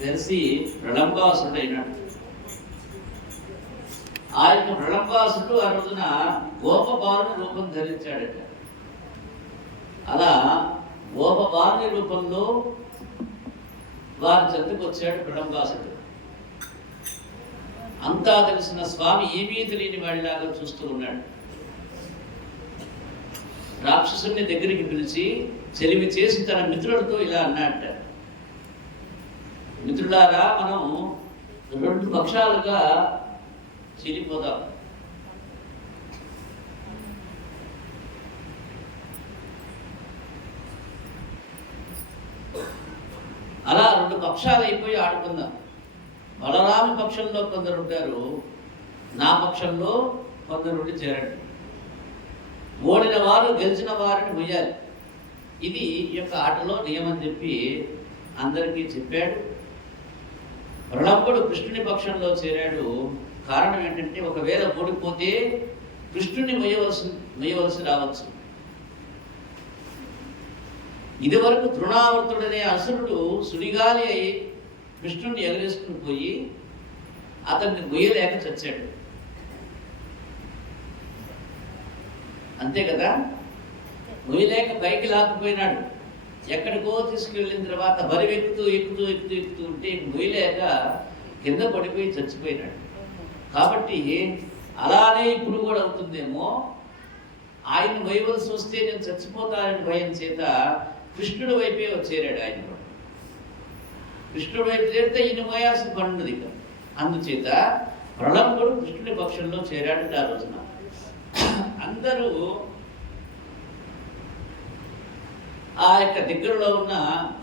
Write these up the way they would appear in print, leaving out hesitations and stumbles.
తెలిసి ప్రళంబాసుడైనాడు. ఆ యొక్క ప్రళంబాసుడు ఆ రోజున గోపబాలుని రూపం ధరించాడట. అలా గోపబాలుని రూపంలో వారి చెంతకు వచ్చాడు ప్రళంబాసుడు. అంతా తెలిసిన స్వామి ఏమీ తెలియని వాడిలాగా చూస్తూ ఉన్నాడు. రాక్షసుని దగ్గరికి పిలిచి చెలిమి చేసి తన మిత్రులతో ఇలా అన్నట్ట, మిత్రులారా, మనం 2 పక్షాలుగా చీలిపోదాం. అలా 2 పక్షాలు అయిపోయి ఆడుకుందాం. బలరామి పక్షంలో కొందరు ఉంటారు, నా పక్షంలో కొందరు చేరండి. ఓడిన వారు గెలిచిన వారిని మొయ్యాలి. ఇది ఈ యొక్క ఆటలో నియమం చెప్పి అందరికీ చెప్పాడు. ప్రళంబుడు కృష్ణుని పక్షంలో చేరాడు. కారణం ఏంటంటే, ఒకవేళ ఓడిపోతే కృష్ణుని మొయ్యవలసి రావచ్చు. ఇదివరకు తృణావర్తుడనే అసురుడు సుడిగాలి అయి కృష్ణుని ఎగరేసుకుని పోయి అతన్ని మొయ్యలేక చచ్చాడు. అంతే కదా, మొయ్యలేక పైకి లాక్కుపోయినాడు. ఎక్కడికో తీసుకువెళ్ళిన తర్వాత బరివెక్కుతూ ఎక్కుతూ ఎక్కుతూ ఎక్కుతూ ఉంటే మొయ్యలేక కింద పడిపోయి చచ్చిపోయినాడు. కాబట్టి అలానే ఇప్పుడు కూడా అవుతుందేమో, ఆయన మొయ్యవలసి వస్తే నేను చచ్చిపోతానని భయం చేత కృష్ణుడి వైపే వచ్చేరాడు. ఆయన కూడా కృష్ణుడి వైపు చేరితే ఈయన మోయాల్సిన పనున్నది. అందుచేత ప్రళంబుడు కృష్ణుడి పక్షంలో చేరాడు. ఆ రోజున అందరూ ఆ యొక్క దగ్గరలో ఉన్న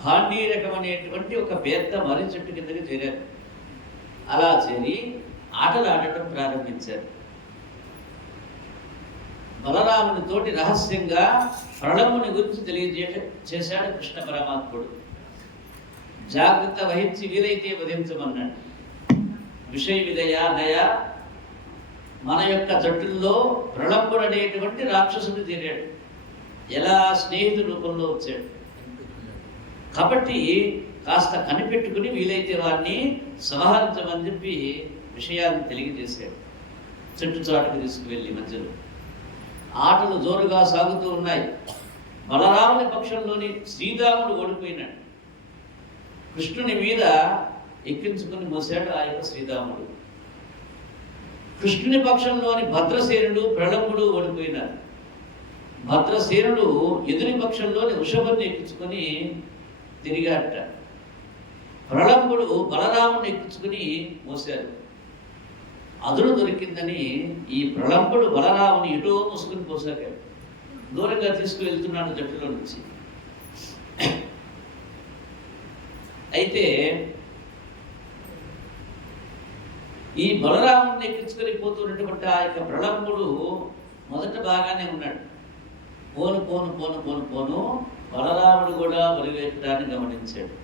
భాండీరకం అనేటువంటి ఒక పెద్ద మర్రి చెట్టు కిందకి చేరారు. అలా చేరి ఆటలు ఆడటం ప్రారంభించారు. బలరాముని తోటి రహస్యంగా ప్రళంబుని గురించి తెలియజేశాడు కృష్ణ పరమాత్ముడు. జాగ్రత్త వహించి వీలైతే వధించమన్నాడు. విషయ విదయ దయ మన యొక్క జట్టుల్లో ప్రళంబుడు అనేటువంటి రాక్షసుడు తీరాడు. ఎలా స్నేహితు రూపంలో వచ్చాడు. కాబట్టి కాస్త కనిపెట్టుకుని వీలైతే వారిని సంహరించమని చెప్పి విషయాన్ని తెలియజేశాడు. చెట్టు చాటుకు తీసుకువెళ్ళి మధ్యలో ఆటలు జోరుగా సాగుతూ ఉన్నాయి. బలరాముని పక్షంలోని శ్రీరాముడు ఓడిపోయినాడు. కృష్ణుని మీద ఎక్కించుకుని మోసాడు ఆ యొక్క శ్రీరాముడు. కృష్ణుని పక్షంలోని భద్రసేనుడు ప్రళంబుడు ఓడిపోయినారు. భద్రసేనుడు ఎదురి పక్షంలోని వృషభుని ఎక్కించుకొని తిరిగాట. ప్రళంబుడు బలరాముని ఎక్కించుకుని మోశారు. అదును దొరికిందని ఈ ప్రళంబుడు బలరాముని ఎటో మోసుకుని పోసాగాడు. దూరంగా తీసుకువెళ్తున్నాడు జట్టులో నుంచి. అయితే ఈ బలరాముని ఎక్కించుకొని పోతున్నటువంటి ఆ యొక్క ప్రళంబుడు మొదట బాగానే ఉన్నాడు. పోను పోను పోను పోను పోను బలరాముడు కూడా బలివెక్కడాన్ని గమనించాడు.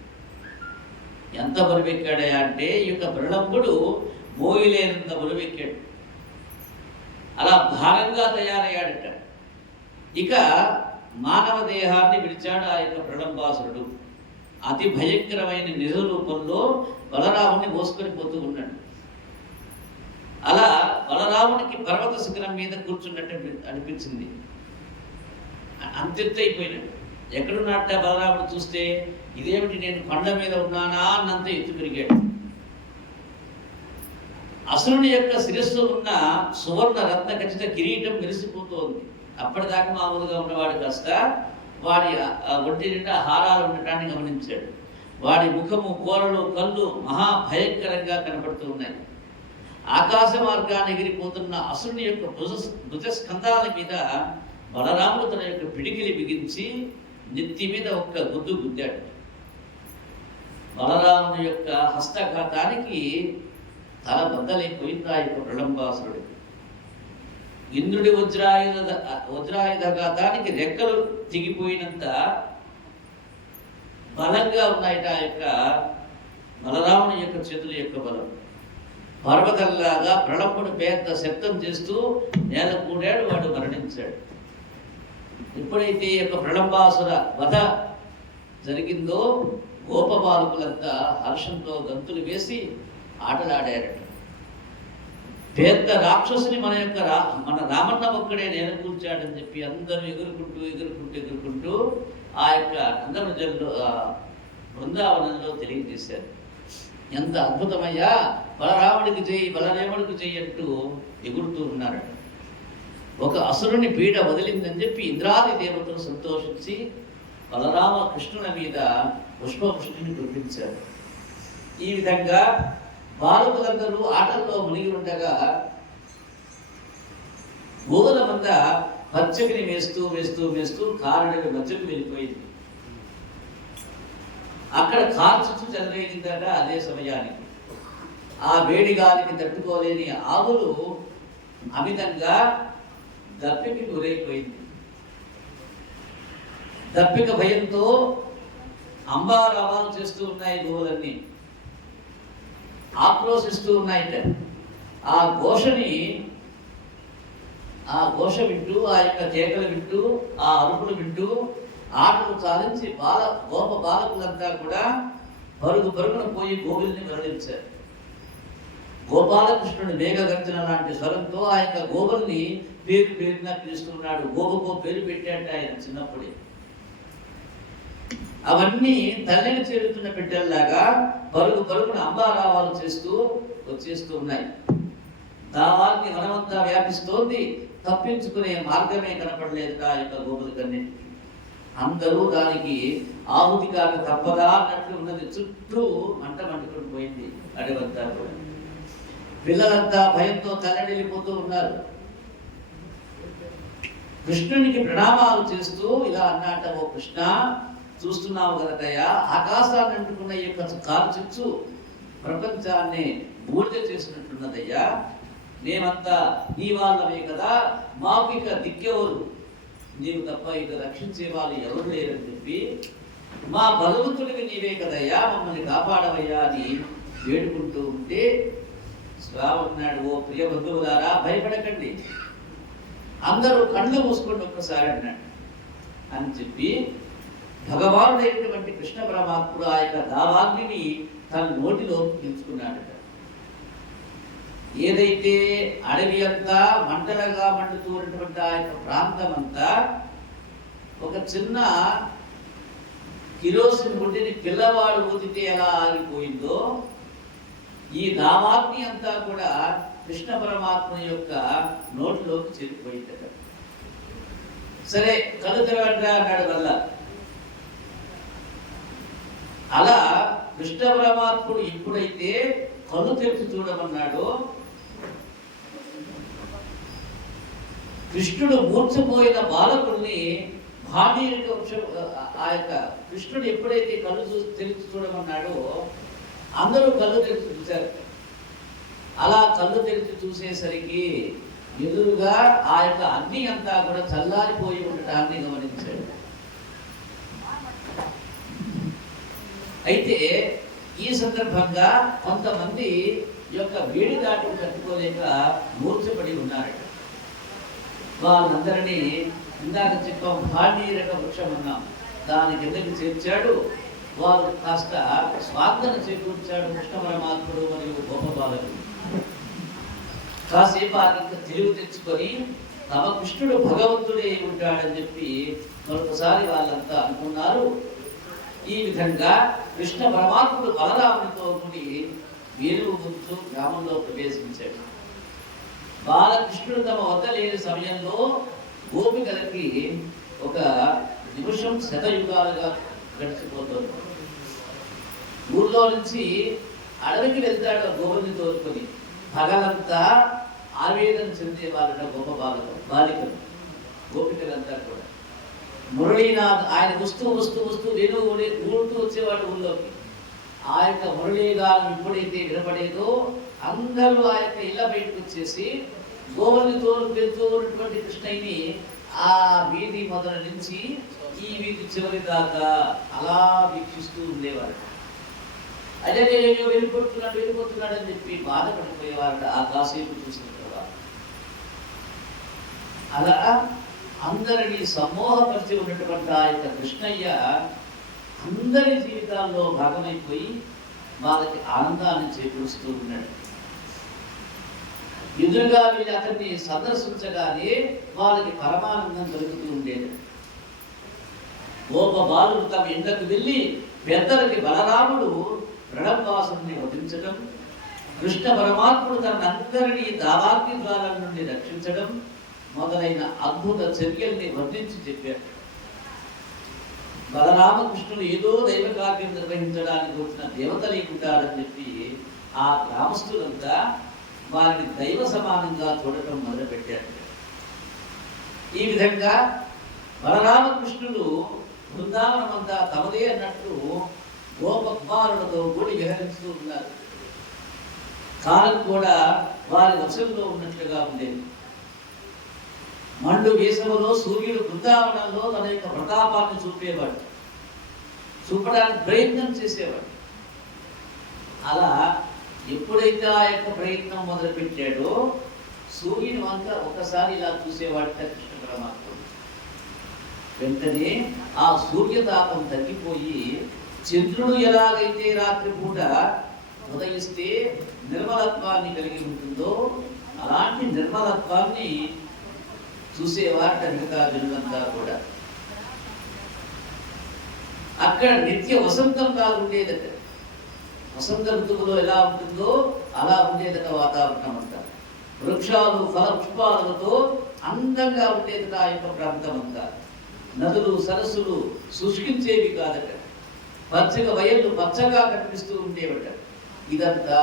ఎంత బలివెక్కాడా అంటే, ఈ యొక్క ప్రళంబుడు మోయలేనంత బలివెక్కాడు. అలా భారంగా తయారయ్యాడట. ఇక మానవ దేహాన్ని విడిచాడు ఆ యొక్క ప్రళంబాసురుడు. అతి భయంకరమైన నిజ రూపంలో బలరాముని మోసుకొని పోతూ ఉన్నాడు. అలా బలరామునికి పర్వత శిఖరం మీద కూర్చున్నట్టు అనిపించింది. అంతెత్తు అయిపోయినాడు. ఎక్కడున్నట్ట బలరాముడు చూస్తే, ఇదేమిటి నేను కొండ మీద ఉన్నానా అన్నంత ఎత్తు పెరిగాడు. అసురుని యొక్క శిరస్సు ఉన్న సువర్ణ రత్న ఖచ్చిత కిరీటం మెరిసిపోతోంది. అప్పటిదాకా మామూలుగా ఉన్నవాడు కాస్త వాడి ఒంటి నిండా హారాలు ఉండటాన్ని గమనించాడు. వాడి ముఖము, కోరలు, కళ్ళు మహాభయంకరంగా కనపడుతూ ఉన్నాయి. ఆకాశ మార్గాన్ని ఎగిరిపోతున్న అసురుని యొక్క భుజస్కంధాల మీద బలరాముడు తన యొక్క పిడికిలి బిగించి నెత్తి మీద ఒక్క గుద్దు గుద్దాడు. బలరాముని యొక్క హస్తఘాతానికి తల బద్దలైపోయింది ఆ యొక్క ప్రళంబాసురుడు. ఇంద్రుడి వజ్రాయుధఘాతానికి రెక్కలు తెగిపోయినంత బలంగా ఉన్నాయట ఆ యొక్క బలరాముని యొక్క చేతుల యొక్క బలం. పర్వతంలాగా ప్రళంబుడు పెద్ద శబ్దం చేస్తూ నేల కూడాడు. వాడు మరణించాడు. ఎప్పుడైతే ఈ యొక్క ప్రళంబాసుర వధ జరిగిందో, గోపబాలకులంతా హర్షంతో గంతులు వేసి ఆటలాడారట. పెద్ద రాక్షసుని మన రామన్న ఒక్కడే నేను కూర్చాడని చెప్పి అందరూ ఎగురుకుంటూ ఆ యొక్క నందనజల్లో బృందావనంలో తెలియజేశారు. ఎంత అద్భుతమయ్యా, బలరాముడికి జై, బలరాముడికి జై అంటూ ఎగురుతూ ఉన్నారట. ఒక అసురుని పీడ వదిలిందని చెప్పి ఇంద్రాది దేవతలు సంతోషించి బలరామ కృష్ణుల మీద పుష్పవృష్టిని కురిపించారు. ఈ విధంగా బాలకులందరూ ఆటల్లో మునిగి ఉండగా గోవుల మంద పచ్చగిని వేస్తూ కారణి మధ్యకు వెళ్ళిపోయింది. అక్కడ కార్చుచ్చు చెలరేగిందట. అదే సమయానికి ఆ వేడి గాలికి తట్టుకోలేని ఆవులు అమితంగా దప్పికి గురైపోయింది. దప్పిక భయంతో అంబారావాలు చేస్తూ ఉన్నాయి. గోవులన్నీ ఆక్రోశిస్తూ ఉన్నాయిట. ఆ ఘోష వింటూ, ఆ యొక్క కేకలు వింటూ, ఆ అరుపులు వింటూ ఆటలు సాధించి గోప బాలకులంతా కూడా పరుగున పోయి గోవుల్ని మరణించారు. గోపాలకృష్ణుడు మేఘగర్జన లాంటి స్వరంతో ఆ యొక్క గోవుల్ని పేరున పిలుస్తున్నాడు. గోవుకో పేరు పెట్టాట ఆయన చిన్నప్పుడే. అవన్నీ తల్లిని చేరుతున్న బిడ్డల్లాగా పరుగున అంబారావాలు చేస్తూ వచ్చేస్తూ ఉన్నాయి. దావాన్ని మనమంతా వ్యాపిస్తోంది. తప్పించుకునే మార్గమే కనపడలేదు ఆ యొక్క గోవులకన్నిటికీ. అందరూ దానికి ఆహుతి కాక తప్పదా అన్నట్లు ఉన్నది. చుట్టూ మంటుకొని పోయింది అడవంతా కూడా. పిల్లలంతా భయంతో తల్లడిల్లిపోతూ ఉన్నారు. కృష్ణునికి ప్రణామాలు చేస్తూ ఇలా అన్నట, ఓ కృష్ణ, చూస్తున్నావు కదటయ్యా, ఆకాశాన్ని అంటుకున్న ఈ యొక్క కారు చిచ్చు ప్రపంచాన్ని బూడిద చేసినట్టున్నదయ్యా. మేమంతా నీ వాళ్ళమే కదా, మాకు ఇక దిక్కెవరు, నీవు తప్ప ఇక రక్షించే వాళ్ళు ఎవరు లేరని చెప్పి, మా భగవంతుడికి నీవే కదయ్యా, మమ్మల్ని కాపాడవయ్యా అని వేడుకుంటూ ఉంటే శ్రావణుడు, ఓ ప్రియ బంధువులారా, భయపడకండి, అందరూ కళ్ళు మూసుకొని ఒక్కసారి అన్నాడు అని చెప్పి భగవానుడైనటువంటి కృష్ణ పరమాత్ముడు ఆ యొక్క దావాగ్నిని తన నోటిలో పీల్చుకున్నాడట. ఏదైతే అడవి అంతా మంటలుగా మండుతూ ఉన్నటువంటి ఆ యొక్క ప్రాంతం అంతా ఒక చిన్న కిరోసిన్ గుడ్డిని పిల్లవాడు ఊదితే ఎలా ఆగిపోయిందో, ఈ దావాగ్ని అంతా కూడా కృష్ణ పరమాత్మ యొక్క నోటిలోకి చేరిపోయిందట. సరే, కళ్ళు తెరవండి అన్నాడు వల్ల. అలా కృష్ణ పరమాత్ముడు ఎప్పుడైతే కళ్ళు తెరిచి చూడమన్నాడో, కృష్ణుడు మూర్చపోయిన బాలకుల్ని భామీరక వృక్షం, ఆ యొక్క కృష్ణుడు ఎప్పుడైతే కళ్ళు తెరిచి చూడమన్నాడో అందరూ కళ్ళు తెరిచి చూశారు. అలా కళ్ళు తెరిచి చూసేసరికి ఎదురుగా ఆ యొక్క అగ్ని అంతా కూడా చల్లారిపోయి ఉండటాన్ని గమనించాడు. అయితే ఈ సందర్భంగా కొంతమంది యొక్క వేడి దాటిని తట్టుకోలేక మూర్చపడి ఉన్నారట. వాళ్ళందరినీ ఇందాక చెప్పాం, భాండీరక వృక్షం అన్నాం, దాని కిందకి చేర్చాడు. వాళ్ళు కాస్త స్వార్థన చేకూర్చాడు కృష్ణ పరమాత్ముడు మరియు గోపబాలకుడు. కాసేపు ఆకి తెలివి తెచ్చుకొని తమ కృష్ణుడు భగవంతుడే ఉంటాడని చెప్పి మరొకసారి వాళ్ళంతా అనుకున్నారు. ఈ విధంగా కృష్ణ పరమాత్ముడు బలరామునితో కూడి వేణువుతో గ్రామంలో ప్రవేశించాడు. బాలకృష్ణుడు తమ వద్ద లేని సమయంలో గోపికలకి ఒక నిమిషం శతయుగాలుగా గడిచిపోతుంది. ఊర్లో నుంచి అడవికి వెళ్తాడు గోవుని తోలుకొని. పగలంతా ఆవేదన చెందే వాళ్ళ గొప్ప బాలికలు గోపికలంతా కూడా. మురళీనాథ్ ఆయన వస్తూ వేణువు ఊరుతూ వచ్చేవాడు ఊళ్ళోకి. ఆ యొక్క మురళీగానం ఎప్పుడైతే వినపడేదో అందరూ ఆ యొక్క ఇళ్ళ బయటకు వచ్చేసి గోవుల్ని వెళ్తూ ఉన్నటువంటి కృష్ణయ్యని ఆ వీధి మొదల నుంచి ఈ వీధి చివరి దాకా అలా వీక్షిస్తూ ఉండేవారు. అదే వెళ్ళిపోతున్నాడు అని చెప్పి బాధపడిపోయేవారు ఆ కాసేపు చూసిన తర్వాత. అలా అందరినీ సమ్మోహపరిచి ఉన్నటువంటి ఆ యొక్క కృష్ణయ్య అందరి జీవితాల్లో భాగమైపోయి వాళ్ళకి ఆనందాన్ని చేకూరుస్తూ ఉన్నాడు. ఎదురుగా వీళ్ళు అతన్ని సందర్శించగానే వాళ్ళకి పరమానందం కలుగుతూ ఉండేది. గోప బాలుడు తమ ఇండ్లకు వెళ్ళి పెద్దలకి బలరాముడు ప్రణవాసుని వధించడం, కృష్ణ పరమాత్ముడు తనందరినీ దావాగ్ని ద్వారాల నుండి రక్షించడం మొదలైన అద్భుత చర్యల్ని వర్ణించి చెప్పారు. బలరామకృష్ణులు ఏదో దైవ కార్యం నిర్వహించడానికి వచ్చిన దేవతలై ఉంటారని చెప్పి ఆ గ్రామస్తులంతా వారిని దైవ సమానంగా చూడటం మొదలుపెట్టారు. ఈ విధంగా బలరామకృష్ణులు బృందావనమంతా తమదే అన్నట్టు గోప కుమారులతో కూడి విహరిస్తూ ఉన్నారు. కాలం కూడా వారి వశంలో ఉన్నట్లుగా ఉండేది. మండు వేసవిలో సూర్యుడు బృందావనంలో తన యొక్క ప్రతాపాన్ని చూపేవాడు, చూపడానికి ప్రయత్నం చేసేవాడు. అలా ఎప్పుడైతే ఆ యొక్క ప్రయత్నం మొదలుపెట్టాడో సూర్యుని వంక ఒకసారి ఇలా చూసేవాడు కృష్ణ పరమాత్మ. వెంటనే ఆ సూర్యతాపం తగ్గిపోయి చంద్రుడు ఎలాగైతే రాత్రిపూట ఉదయిస్తే నిర్మలత్వాన్ని కలిగి ఉంటుందో అలాంటి నిర్మలత్వాన్ని చూసేవాట మిగతా జనులంతా కూడా. అక్కడ నిత్య వసంతంగా ఉండేదట. వసంత ఋతువులో ఎలా ఉంటుందో అలా ఉండేదట వాతావరణం అంతా. వృక్షాలు ఫల పుష్పాలతో అందంగా ఉండేదట ఆ యొక్క ప్రాంతం అంతా. నదులు సరస్సులు శుష్కించేవి కాదట. పచ్చగా వయళ్ళు పచ్చగా కనిపిస్తూ ఉండేవట. ఇదంతా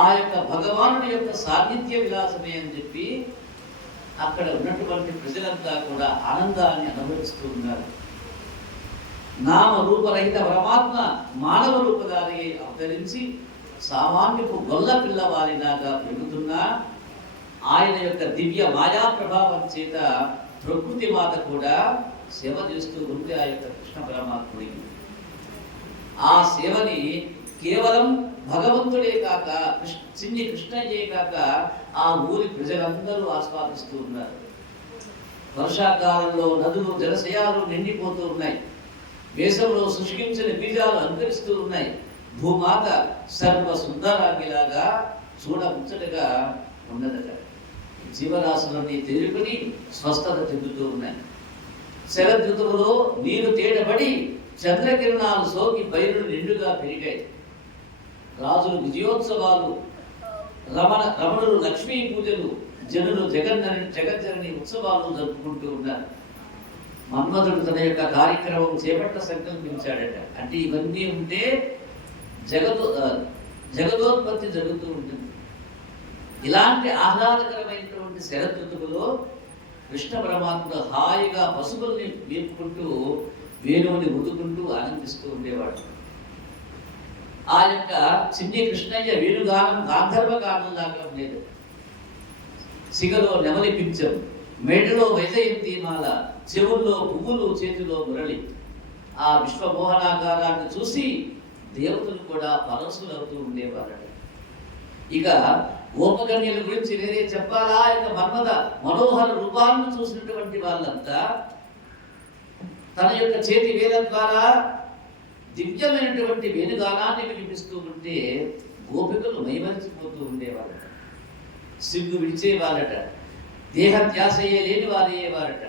ఆ యొక్క భగవానుడి యొక్క సాన్నిధ్య విలాసమే అని చెప్పి అక్కడ ఉన్నటువంటి ప్రజలంతా కూడా ఆనందాన్ని అనుభవిస్తూ ఉన్నారు. నామ రూపరహిత పరమాత్మ మానవ రూపధారి అవతరించి సామాన్యపు గొల్ల పిల్లవారిలాగా పెరుగుతున్నా ఆయన యొక్క దివ్య మాయా ప్రభావం చేత ప్రకృతి మాత కూడా సేవ చేస్తూ ఉంది ఆ యొక్క కృష్ణ పరమాత్ముడికి. ఆ సేవని కేవలం భగవంతుడే కాక చిన్ని కృష్ణయ్యే కాక ఆ ఊరి ప్రజలందరూ ఆస్వాదిస్తూ ఉన్నారు. వర్షాకాలంలో నదులు జలశయాలు నిండిపోతూ ఉన్నాయి. వేసవిలో శుష్కించిన బీజాలు అంతరిస్తూ ఉన్నాయి. భూమాత సర్వ సుందరాంగిలాగా చూడముచ్చటగా ఉన్నదట. జీవరాశులన్నీ తేరుకుని స్వస్థత చెందుతూ ఉన్నాయి. శరదృతువులో నీరు తేటబడి చంద్రకిరణాలు సోకి పైరులు నిండుగా పెరిగాయి. రాజులు విజయోత్సవాలు, రమణులు లక్ష్మీ పూజలు, జనులు జగజ్జనని ఉత్సవాలు జరుపుకుంటూ ఉన్నారు. మన్మధుడు తన యొక్క కార్యక్రమం చేపట్ట సంకల్పించాడట. అంటే ఇవన్నీ ఉంటే జగదోత్పత్తి జరుగుతూ ఉంటుంది. ఇలాంటి ఆహ్లాదకరమైనటువంటి శరదృతువులో కృష్ణ పరమాత్ముడు హాయిగా పశువుల్ని మేపుకుంటూ వేణువుని ఊదుకుంటూ ఆనందిస్తూ ఉండేవాడు. ఆ యొక్క చిన్ని కృష్ణయ్య వేణుగానం గాంధర్వ గానంలాగా ఉండేది. సిగలో నెమలి పించం, మెడలో వైజయంతి మాల, చెవుల్లో పువ్వులు, చేతిలో మురళి. ఆ విశ్వమోహనాకారాన్ని చూసి దేవతలు కూడా పరవశులవుతూ ఉండేవారట. ఇక గోపకన్యల గురించి వేరే చెప్పాలా? ఇక మన్మథ మనోహర రూపాలను చూసినటువంటి వాళ్ళంతా తన యొక్క చేతి వేల ద్వారా దివ్యమైనటువంటి వేణుగానాన్ని వినిపిస్తూ ఉంటే గోపికలు మైమరిచిపోతూ ఉండేవారట. సిగ్గు విడిచేవారట. దేహత్యాసయ్యే లేని వారయ్యేవారట.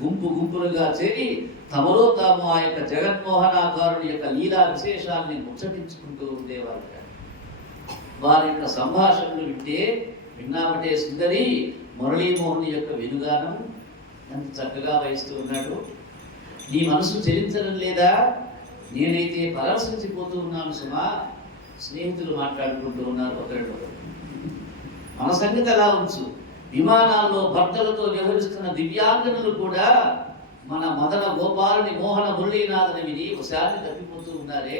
గుంపు గుంపులుగా చేరి తమలో తాము ఆ యొక్క జగన్మోహనాకారుడి యొక్క లీలా విశేషాన్ని ముచ్చటించుకుంటూ ఉండేవారట. వారి యొక్క సంభాషణలు విన్నామంటే సుందరి మురళీమోహన్ యొక్క వెనుగానం ఎంత చక్కగా వహిస్తూ ఉన్నాడు. నీ మనసు చెలించడం లేదా? నేనైతే పరవశించిపోతూ ఉన్నాను సుమా. స్నేహితులు మాట్లాడుకుంటూ ఉన్నారు ఒకరికొకరు. మన సంగతి అలా ఉంచు. విమానాల్లో భర్తలతో వ్యవహరిస్తున్న దివ్యాంగనులు కూడా మన మదన గోపాలని మోహన మురళీనాథని విని ఒకసారి తప్పిపోతూ ఉన్నారే.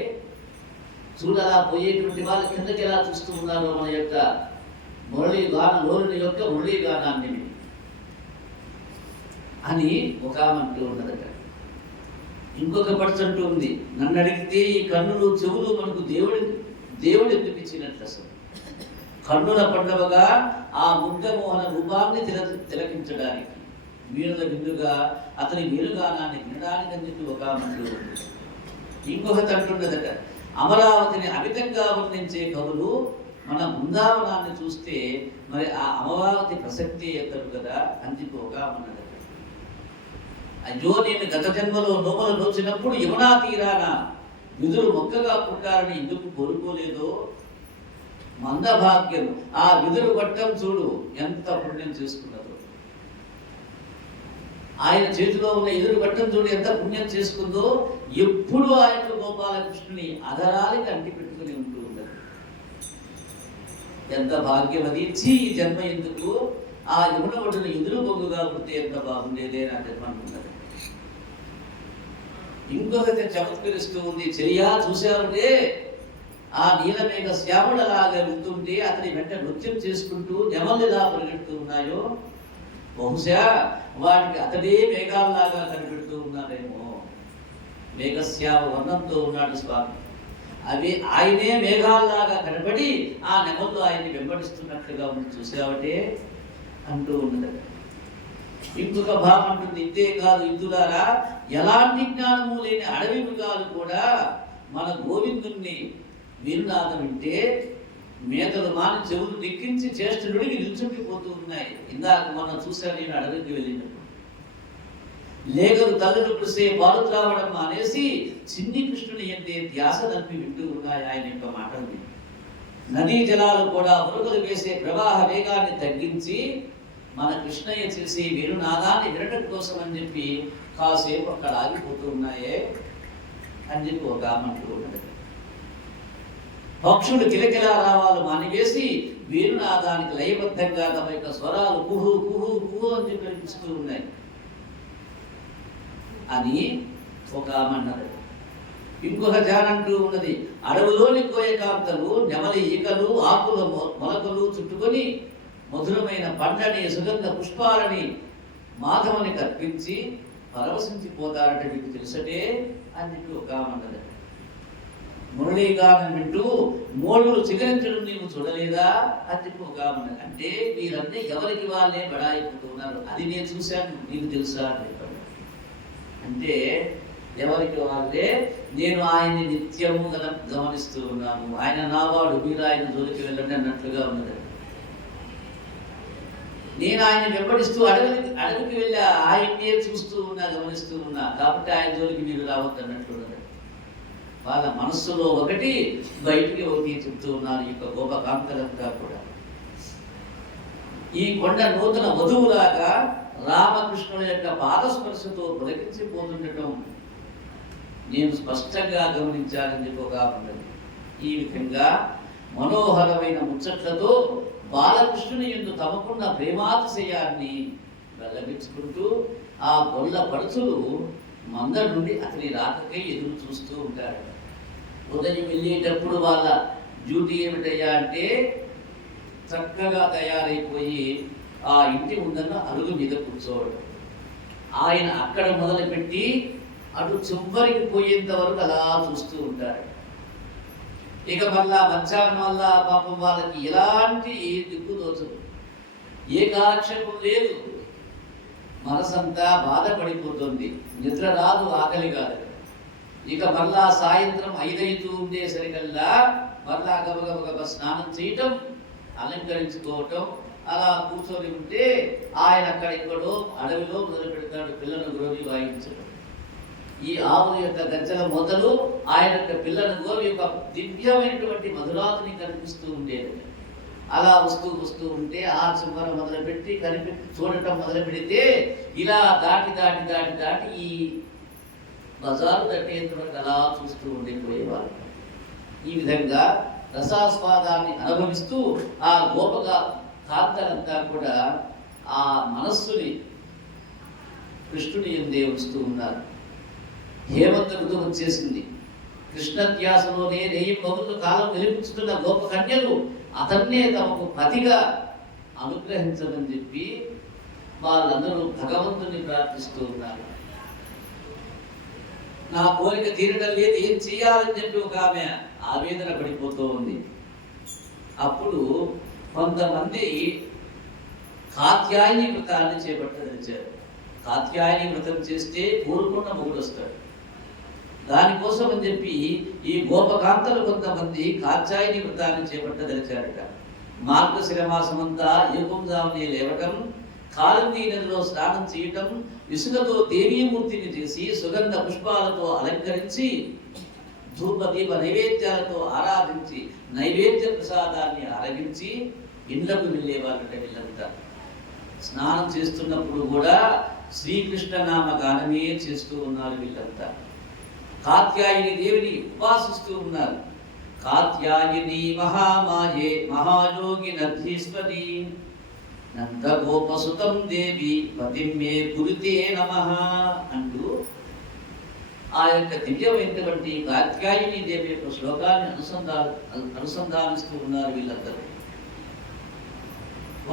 చూడలా పోయేటువంటి వాళ్ళు కిందకి ఎలా చూస్తూ ఉన్నారో మన యొక్క లోని యొక్క మురళీగానాన్ని అని ఒక ఆమంటూ ఉన్నదట. ఇంకొక పర్సంటూ ఉంది, నన్ను అడిగితే ఈ కన్నులు చెవులు మనకు దేవుడు ఎందుకు ఇచ్చినట్లు? అసలు కన్నుల పండవగా ఆ ముగ్ధమోహన రూపాన్ని తిలకించడానికి, వీణుల విందుగా అతని వీణుగానాన్ని వినడానికి అని చెప్పి ఒక ఆమంటూ ఉంది. ఇంకొకటి అంటున్నదట, అమరావతిని అమితంగా వర్ణించే కవులు మన బృందావనాన్ని చూస్తే మరి ఆ అమరావతి ప్రసక్తి ఎత్తరు కదా అందుకోగా ఉన్నదట. అయ్యో నేను గత జన్మలో నోమలు నోచినప్పుడు యమునా తీరాన విదురు మొక్కగా పుట్టారని ఎందుకు కోరుకోలేదో, మందభాగ్యం. ఆ విదురు పట్టం చూడు ఎంత పుణ్యం చేసుకున్నదో, ఆయన చేతిలో ఉన్న ఎదురు పట్టం చూడు ఎంత పుణ్యం చేసుకుందో. ఎప్పుడు ఆయన గోపాలకృష్ణుని అధరానికి అంటి పెట్టుకుని ఉంటూ ఉండదు. ఎంత భాగ్యం అది. ఈ జన్మ ఎందుకు, ఆ యమున ఒడ్డున ఎదురు బొగ్గుగా పుడితే ఎంత బాగుండేదే నా జన్మ అనుకున్నది. ఇంకొకటి చమత్కరిస్తూ ఉంది. చెరియా చూశారంటే ఆ నీలమేఘ శ్యాముడలాగా వెళ్తుంటే అతని వెంట నృత్యం చేసుకుంటూ నెమళ్ళు ఎలా పరిగెడుతూ ఉన్నాయో, బహుశా వాటికి అతడే మేఘాల్లాగా కనిపెడుతూ ఉన్నాడేమో. మేఘశ్యామ వర్ణంతో ఉన్నాడు స్వామి. అవి ఆయనే మేఘాల్లాగా కనబడి ఆ నెమళ్ళు ఆయన్ని వెంబడిస్తున్నట్లుగా ఉంది చూసావటే అంటూ ఉన్నది. ఇంకొక భావం అంటుంది, ఇంతే కాదు ఇందులారా, ఎలాంటి జ్ఞానము లేని అడవి మృగాలు కూడా మన గోవిందుణ్ణి వీరునాదం వింటే మేతలు మాని చెవులు దిక్కించి చేష్టనుడికి నిల్చుండిపోతూ ఉన్నాయి. ఇందాక మనం చూశాను నేను అడవికి వెళ్ళినప్పుడు. లేఖలు తల్లులు కురిసే పాలు త్రావడం మానేసి చిన్ని కృష్ణుని ఎందే ధ్యాస నలిపి వింటూ ఉన్నాయి ఆయన యొక్క మాటల్ని. నదీ జలాలు కూడా ఉరుకులు వేసే ప్రవాహ వేగాన్ని తగ్గించి మన కృష్ణయ్య చేసి వేణునాదాన్ని వినటం కోసం అని చెప్పి కాసేపు అక్కడ ఆగిపోతూ ఉన్నాయే అని చెప్పి ఒక ఆమంటూ ఉన్నది. పక్షులు కిలకిలా రావాలు మానివేసి వేణునాదానికి లయబద్ధంగా తమ యొక్క స్వరాలు కుహు కుహు కుహు అని చెప్పి వినిపిస్తూ ఉన్నాయి అని ఒక ఆమన్నది. ఇంకొక జానంటూ ఉన్నది, అడవులోని కోయకాంతలు నెమలి ఈకలు ఆకుల మొలకలు చుట్టుకొని మధురమైన పండ్లని సుగంధ పుష్పాలని మాధవని కర్పించి పరవశించిపోతారంటే మీకు తెలుసటే అని చెప్పి ఒక ఆమన్నది. మురళీగానం వింటూ మోడులు చిగురించడం నీవు చూడలేదా అని చెప్పి ఒక ఆమన్నది. అంటే వీరన్నీ ఎవరికి వాళ్ళే బడాయిపోతూ ఉన్నారు. అది నేను చూశాను, నీకు తెలుసా అని చెప్పాడు. అంటే ఎవరికి వాళ్ళే, నేను ఆయన్ని నిత్యము గమనిస్తూ ఉన్నాను, ఆయన నావాడు, మీరు ఆయన జోలికి వెళ్ళండి అన్నట్లుగా ఉన్నది. నేను ఆయన వెంబడిస్తూ అడవికి వెళ్ళి ఆయన్నే చూస్తూ ఉన్నా, గమనిస్తూ ఉన్నా, కాబట్టి ఆయన జోలికి మీరు రావద్దు అన్నట్లున్నది. వాళ్ళ మనస్సులో ఒకటి, బయటికి ఒకటి చెప్తూ ఉన్నారు ఈ యొక్క గోపకాంతలంతా కూడా. ఈ కొండ నూతన వధువులాగా రామకృష్ణుల యొక్క పాదస్పర్శతో పులకించిపోతుండటం నేను స్పష్టంగా గమనించాలని చెప్పి ఒక ఉన్నది. ఈ విధంగా మనోహరమైన ముచ్చట్లతో బాలకృష్ణుని యందు తమకున్న ప్రేమాతిశయాన్ని వెల్లగించుకుంటూ ఆ గొల్ల పడుచులు మందరి నుండి అతని రాకకై ఎదురు చూస్తూ ఉంటారు. ఉదయం వెళ్ళేటప్పుడు వాళ్ళ డ్యూటీ ఏమిటయ్యా అంటే చక్కగా తయారైపోయి ఆ ఇంటి ముందన్న అరుగు మీద కూర్చోవడం. ఆయన అక్కడ మొదలుపెట్టి అటు చివరికి పోయేంత వరకు అలా చూస్తూ ఉంటారు. ఇక మళ్ళా మధ్యాహ్నం వల్ల పాపం వాళ్ళకి ఎలాంటి దిక్కు తోచదు, ఏ కాలక్షేపం లేదు, మనసంతా బాధపడిపోతుంది, నిద్ర రాదు, ఆకలి కాదు. ఇక మళ్ళా సాయంత్రం 5 ఉండేసరికల్లా మళ్ళా గబగబ స్నానం చేయటం, అలంకరించుకోవటం, అలా కూర్చొని ఉంటే ఆయన అక్కడ ఎక్కడో అడవిలో మొదలు పెడతాడు పిల్లను గ్రోవి వాయించడం. ఈ ఆవుల యొక్క గజ్జల మొదలు ఆయన యొక్క పిల్లను గోవి యొక్క దివ్యమైనటువంటి మధురాతిని కనిపిస్తూ ఉండేది. అలా వస్తూ ఉంటే ఆ చింబర మొదలుపెట్టి చూడటం మొదలు పెడితే ఇలా దాటి ఈ బజారు దట్టేంత వరకు అలా చూస్తూ ఉండిపోయేవారు. ఈ విధంగా రసాస్వాదాన్ని అనుభవిస్తూ ఆ గోపగా కాంతలంతా కూడా ఆ మనస్సుని కృష్ణుని యందే ఉంచుతూ ఉన్నారు. హేమంత ఋతువు వచ్చేసింది. కృష్ణధ్యాసలోనే నెయ్యి పగులు కాలం వెలిపించుతున్న గోప కన్యలు అతన్నే తమకు పతిగా అనుగ్రహించమని చెప్పి వాళ్ళందరూ భగవంతుని ప్రార్థిస్తూ ఉన్నారు. నా కోరిక తీరడం లేదు, ఏం చేయాలని చెప్పి ఒక ఆమె ఆవేదన పడిపోతూ ఉంది. అప్పుడు కొంతమంది కాత్యాయని వ్రతాన్ని చేపట్టదలిచారు. కాత్యాయని వ్రతం చేస్తే కోరుకున్న మొగుడు వస్తాడు. దానికోసం అని చెప్పి ఈ గోపకాంతలు కొంతమంది కాత్యాయని వ్రతాన్ని చేపట్టదలిచారట. మార్గశిర మాసమంతా ఏకుంజాముని లేవటం, కాళందీ నదిలో స్నానం చేయటం, విసుగతో దేవీమూర్తిని చేసి సుగంధ పుష్పాలతో అలంకరించి ధూప దీప నైవేద్యాలతో ఆరాధించి నైవేద్య ప్రసాదాన్ని ఆరగించి ఇళ్లకు వెళ్ళేవాళ్ళట. వీళ్ళంతా స్నానం చేస్తున్నప్పుడు కూడా శ్రీకృష్ణ నామ గానమే చేస్తూ ఉన్నారు. వీళ్ళంతా కాత్యాయని దేవిని ఉపాసిస్తూ ఉన్నారు. కాత్యాయని మహామాయే మహాయోగి నధీశ్వరి నందగోపసుతం దేవి పతిమ్మే కురుతే నమః అంటూ ఆ యొక్క దివ్యమైనటువంటి కాత్యాయని దేవి యొక్క శ్లోకాన్ని అనుసంధానిస్తూ ఉన్నారు వీళ్ళందరూ.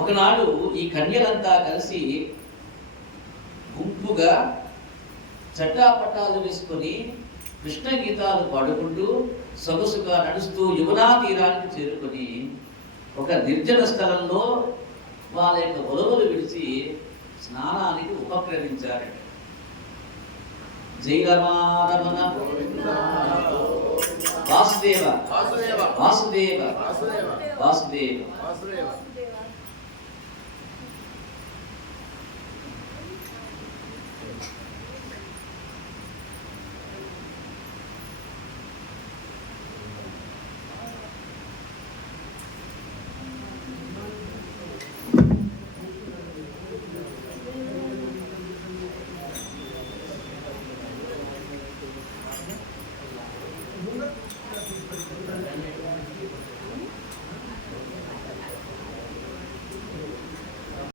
ఒకనాడు ఈ కన్యలంతా కలిసి గుంపుగా చట్టాపట్టాలు వేసుకొని కృష్ణ గీతాలు పాడుకుంటూ సొగసుగా నడుస్తూ యమునా తీరానికి చేరుకొని ఒక నిర్జన స్థలంలో వాళ్ళ యొక్క ఒలవలు విడిచి స్నానానికి ఉపక్రమించారు. జైరమారమణ వాసుదేవ వాసుదేవ వాసుదేవ.